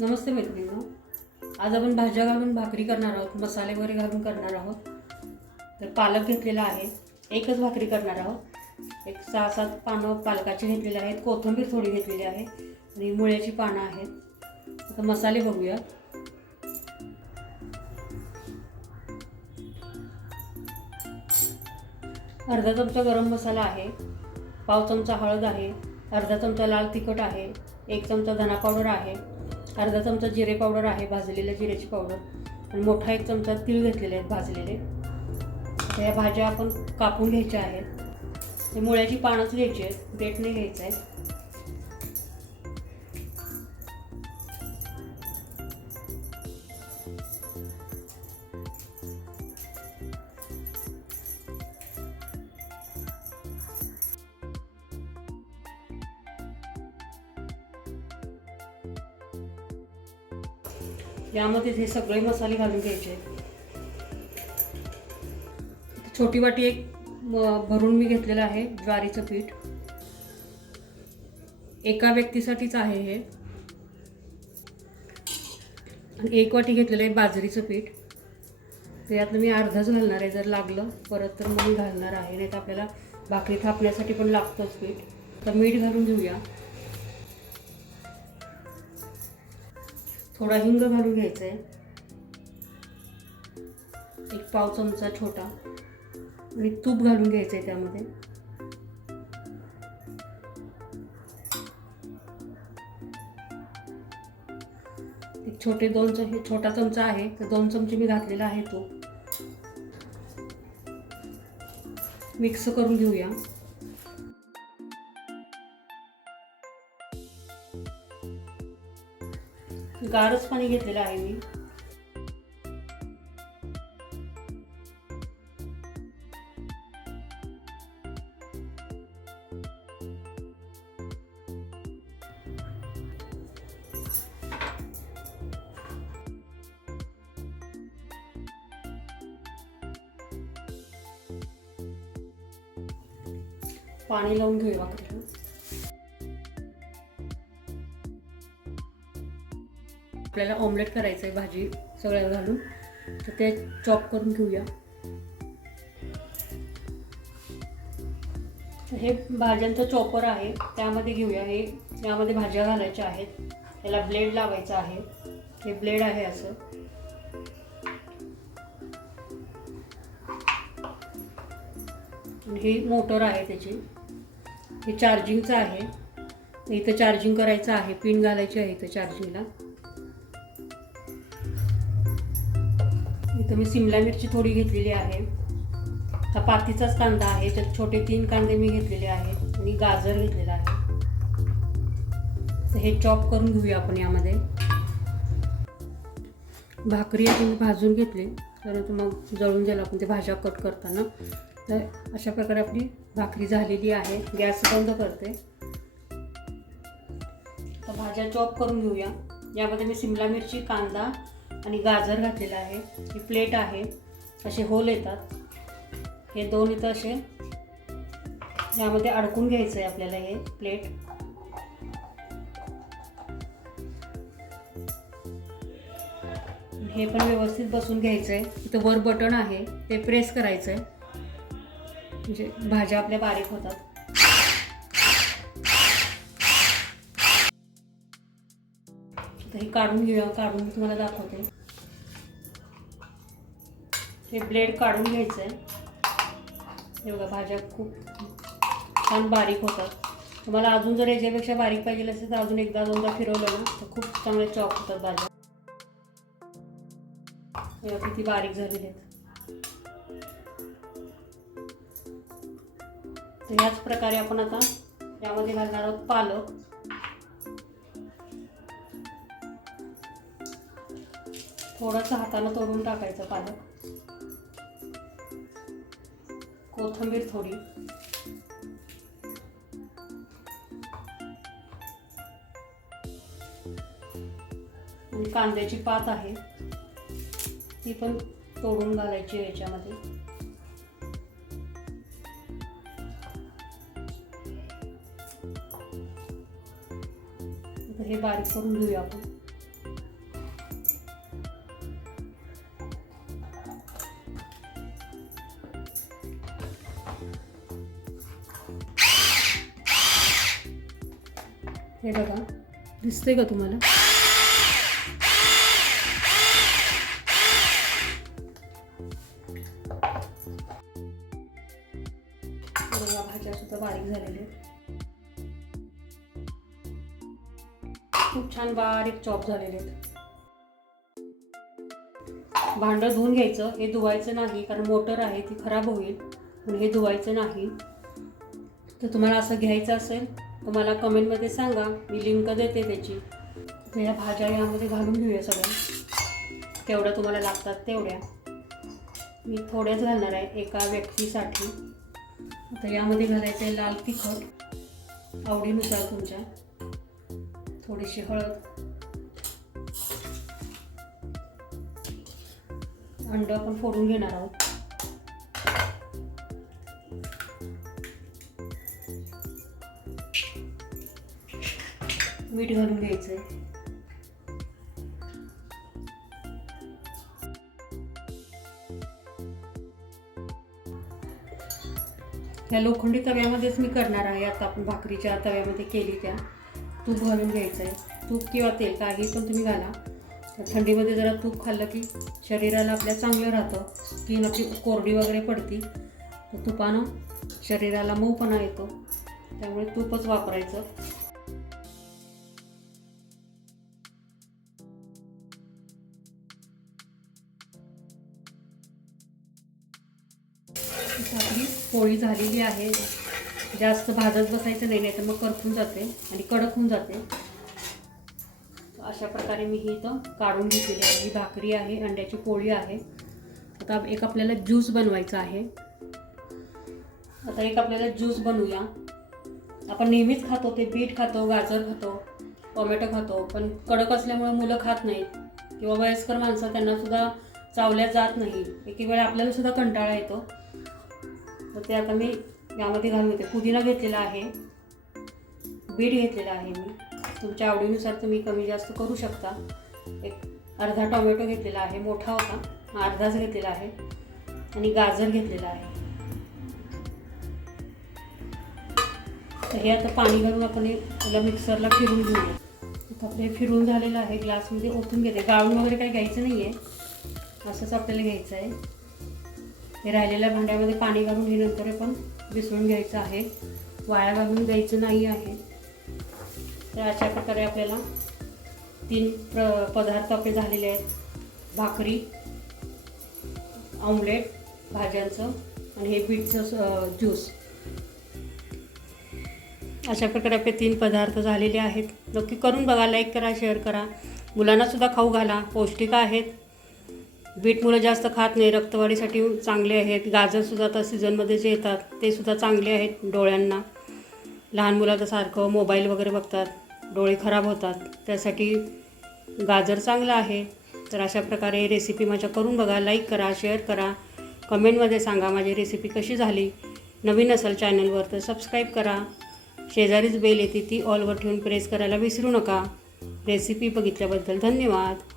नमस्ते मैत्रिणींनो. आज आपण भाज्या घालून भाकरी करणार आहोत मसाले वगैरे घालून करणार आहोत. तर पालक घेतलेला आहे एकच भाकरी करणार आहोत. एक सहा सात पानं पालकाची घेतलेली आहेत कोथिंबीर थोडी घेतलेली आहे आणि मुळ्याची पानं आहेत. आता मसाले बघूया. अर्धा चमचा गरम मसाला आहे पाव चमचा हळद आहे अर्धा चमचा लाल तिखट आहे एक चमचा धना पावडर आहे अर्धा चमचा जिरे पावडर आहे भाजलेल्या जिऱ्याची पावडर. आणि मोठा एक चमचा तीळ घेतलेले आहेत भाजलेले. त्या या भाज्या आपण कापून घ्यायच्या आहेत. ते मुळ्याची पानंच घ्यायची आहेत देठ नाही घ्यायचं आहे. यामध्ये हे सगळे मसाले घालून घ्यायचे. छोटी वाटी एक भरून मी घेतलेलं आहे ज्वारीचं पीठ. एका व्यक्तीसाठीच आहे हे. आणि एक वाटी घेतलेलं आहे बाजरीचं पीठ. तर यातनं मी अर्धाच घालणार आहे जर लागलं. परत तर मग मी घालणार आहे नाही तर आपल्याला भाकरी थापण्यासाठी पण लागतंच पीठ. तर मीठ घालून घेऊया थोडा हिंग घालून घ्यायचा आहे. एक पाव चमचा छोटा. आणि तूप घालून घ्यायचं आहे त्यामध्ये. एक छोटे दोन चम हे छोटा चमचा आहे तर दोन चमचे मी घातलेला आहे तो. मिक्स करून घेऊया. गारच पाणी घेतलेलं आहे मी. पाणी लावून घेऊया आपल्याला ऑमलेट करायचं आहे भाजी सगळ्या घालून. तर ते चॉप करून घेऊया. हे भाज्यांचं चॉपर आहे. त्यामध्ये घेऊया हे. यामध्ये भाज्या घालायच्या आहेत. त्याला ब्लेड लावायचा आहे. हे ब्लेड आहे असं. ही मोटर आहे त्याची. हे चार्जिंगचं आहे. इथं चार्जिंग करायचं आहे. पिन घालायची आहे इथं चार्जिंगला इथं मी सिमला मिरची थोडी घेतलेली आहे. हा पातीचाच कांदा आहे त्यात छोटे तीन कांदे मी घेतलेले आहेत. आणि गाजर घेतलेला आहे. तर हे चॉप करून घेऊया आपण यामध्ये. भाकरी आता मी भाजून घेतली. परंतु मग जळून जाईल आपण ते भाज्या कट करताना. तर अशा प्रकारे आपली भाकरी झालेली आहे. गॅस बंद करते. तर भाज्या चॉप करून घेऊया. यामध्ये मी सिमला मिरची कांदा आणि गाजर घातलेला आहे. ही प्लेट आहे. असे होल येतात. हे दोन इथं असे. यामध्ये अडकून घ्यायचं आहे आपल्याला हे प्लेट. हे पण व्यवस्थित बसून घ्यायचं आहे इथं वर बटन आहे. ते प्रेस करायचं आहे म्हणजे भाज्या आपल्या बारीक होतात. तर हे काढून घेऊया काढून मी तुम्हाला दाखवते. हे ब्लेड काढून घ्यायचं आहे एवढ्या भाज्या खूप छान बारीक होतात. तुम्हाला अजून जर याच्यापेक्षा बारीक पाहिजे असेल तर अजून एकदा दोनदा फिरवलं ना तर खूप चांगले चॉप होतात भाज्या. किती बारीक झालेले आहेत. तर प्रकारे आपण आता यामध्ये घालणार आहोत पालक. थोडंसं हातानं तोडून टाकायचं पालक कोथिंबीर थोडी. आणि कांद्याची पात आहे. ती पण तोडून घालायची याच्यामध्ये. हे बारीक करून घेऊया आपण. हे बघा. दिसते का तुम्हाला? भाज्या सुद्धा बारीक झालेल्या खूप छान बारीक चॉप झालेले आहेत. भांडं धुवून घ्यायचं. हे धुवायचं नाही कारण मोटर आहे ती खराब होईल. पण हे धुवायचं नाही. तर तुम्हाला असं घ्यायचं असेल तर मला कमेंटमध्ये सांगा. मी लिंक देते त्याची. या भाज्या यामध्ये घालून घेऊया सगळ्या तेवढ्या तुम्हाला लागतात तेवढ्या. मी थोड्याच घालणार आहे एका व्यक्तीसाठी. आता यामध्ये घालायचं आहे लाल तिखट. आवडीनुसार तुमच्या. थोडीशी हळद. अंड आपण फोडून घेणार आहोत. मीठ घालून आहे त्या लोखंडी तव्यामध्येच मी करणार आहे. आता आपण भाकरीच्या तव्यामध्ये केली त्या. तूप घालून घ्यायचं आहे तूप किंवा तेल काही पण तुम्ही घाला. थंडीमध्ये जरा तूप खाल्लं की शरीराला आपल्या चांगलं राहतं. स्किन आपली कोरडी वगैरे पडती. तर तुपानं शरीराला मऊपणा येतो. त्यामुळे तूपच वापरायचं. आपली पोळी झालेली आहे. जास्त भाजत बसायचं नाही नाही तर मग करपून जाते आणि कडक होऊन जाते. अशा प्रकारे मी ही इथं काढून घेतलेली आहे. ही भाकरी आहे अंड्याची पोळी आहे. आता एक आपल्याला ज्यूस बनवायचा आहे. आता एक आपल्याला ज्यूस बनवूया. आपण नेहमीच खातो ते बीट खातो गाजर खातो टोमॅटो खातो पण कडक असल्यामुळे मुलं खात नाहीत. किंवा वयस्कर माणसं त्यांनासुद्धा चावल्या जात नाही. एक वेळा आपल्याला सुद्धा कंटाळा येतो. तर ते आता मी यामध्ये घालून घेते. पुदिना घेतलेला आहे. बीट घेतलेला आहे मी. तुमच्या आवडीनुसार तुम्ही कमी जास्त करू शकता. एक अर्धा टोमॅटो घेतलेला आहे. मोठा होता. अर्धाच घेतलेला आहे. आणि गाजर घेतलेला आहे. तर हे आता पाणी घालून आपण त्याला मिक्सरला फिरून घेऊया. आता आपलं हे फिरून झालेलं आहे. ग्लासमध्ये ओतून घेते. गाळून वगैरे काही घ्यायचं नाही आहे असंच आपल्याला घ्यायचं आहे. हे राहिलेल्या भांड्यामध्ये पाणी घालून हे नंतर आपण मिसळून घ्यायचं आहे. वाळ्या घालून द्यायचं नाही आहे. तर अशा प्रकारे आपल्याला तीन प्र पदार्थ आपले झालेले आहेत. भाकरी ऑमलेट भाज्यांचं आणि हे बीटचं ज्यूस अशा प्रकारे आपले तीन पदार्थ झालेले आहेत. नक्की करून बघा लाईक करा शेअर करा. मुलांनासुद्धा खाऊ घाला. पौष्टिक आहेत. बीट मुलं जास्त खात नाही रक्तवाढीसाठी चांगले आहेत. गाजरसुद्धा आता सीझनमध्ये जे येतात ते सुद्धा चांगले आहेत डोळ्यांना. लहान मुलं सारखं मोबाईल वगैरे बघतात डोळे खराब होतात. त्यासाठी गाजर चांगलं आहे. तर अशा प्रकारे रेसिपी माझ्या करून बघा लाईक करा शेअर करा. कमेंटमध्ये सांगा माझी रेसिपी कशी झाली. नवीन असेल चॅनलवर तर सबस्क्राईब करा. शेजारीच बेल येते ती ऑलवर ठेवून प्रेस करायला विसरू नका. रेसिपी बघितल्याबद्दल धन्यवाद.